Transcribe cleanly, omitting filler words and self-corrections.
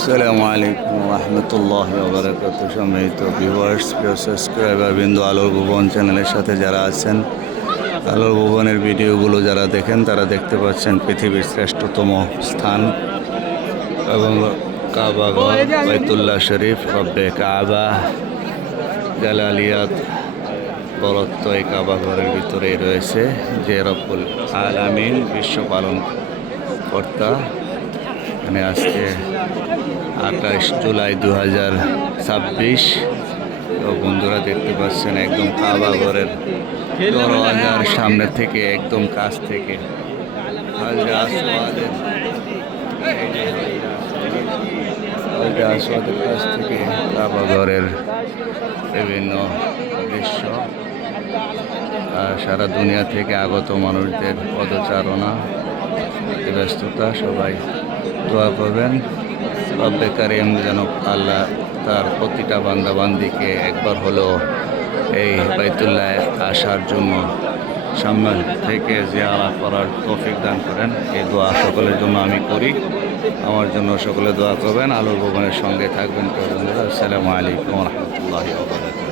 আসসালামু আলাইকুম রহমতুল্লাহ বারাকাত। সম্মানিত ভিউয়ার্স, প্রিয় সাবস্ক্রাইবার বিন্দু, আলোর ভুবন চ্যানেলের সাথে যারা আছেন, আলোর ভুবনের ভিডিওগুলো যারা দেখেন তারা দেখতে পাচ্ছেন পৃথিবীর শ্রেষ্ঠতম স্থান এবং কাবা ঘর বাইতুল্লাহ শরীফ, রব্বে কাবা জালালিয়াত বরত্ব এই কাবা ঘরের ভিতরেই রয়েছে যে রব্বুল আলামিন বিশ্ব পালন কর্তা। এখানে আজকে 28 জুলাই 2026। তো বন্ধুরা দেখতে পাচ্ছেন একদম কাবা ঘরের দরওয়াজার সামনে থেকে একদম কাছ থেকে হাজরে আসওয়াদের কাছ থেকে কাবা ঘরের বিভিন্ন দৃশ্য, সারা দুনিয়া থেকে আগত মানুষদের পদচারণা, ব্যস্ততা। সবাই দোয়া করবেন রব্বে কারিম যেন আল্লাহ তার প্রতিটা বান্দাবান্দিকে একবার হলেও এই বাইতুল্লাহ আসার জন্য সামনে থেকে জিয়ারত করার তৌফিক দান করেন। এই দোয়া সকলের জন্য আমি করি, আমার জন্য সকলে দোয়া করবেন। আলোর ভুবনের সঙ্গে থাকবেন। আসসালামু আলাইকুম রহমতুল্লাহি ওয়া বারাকাতুহু।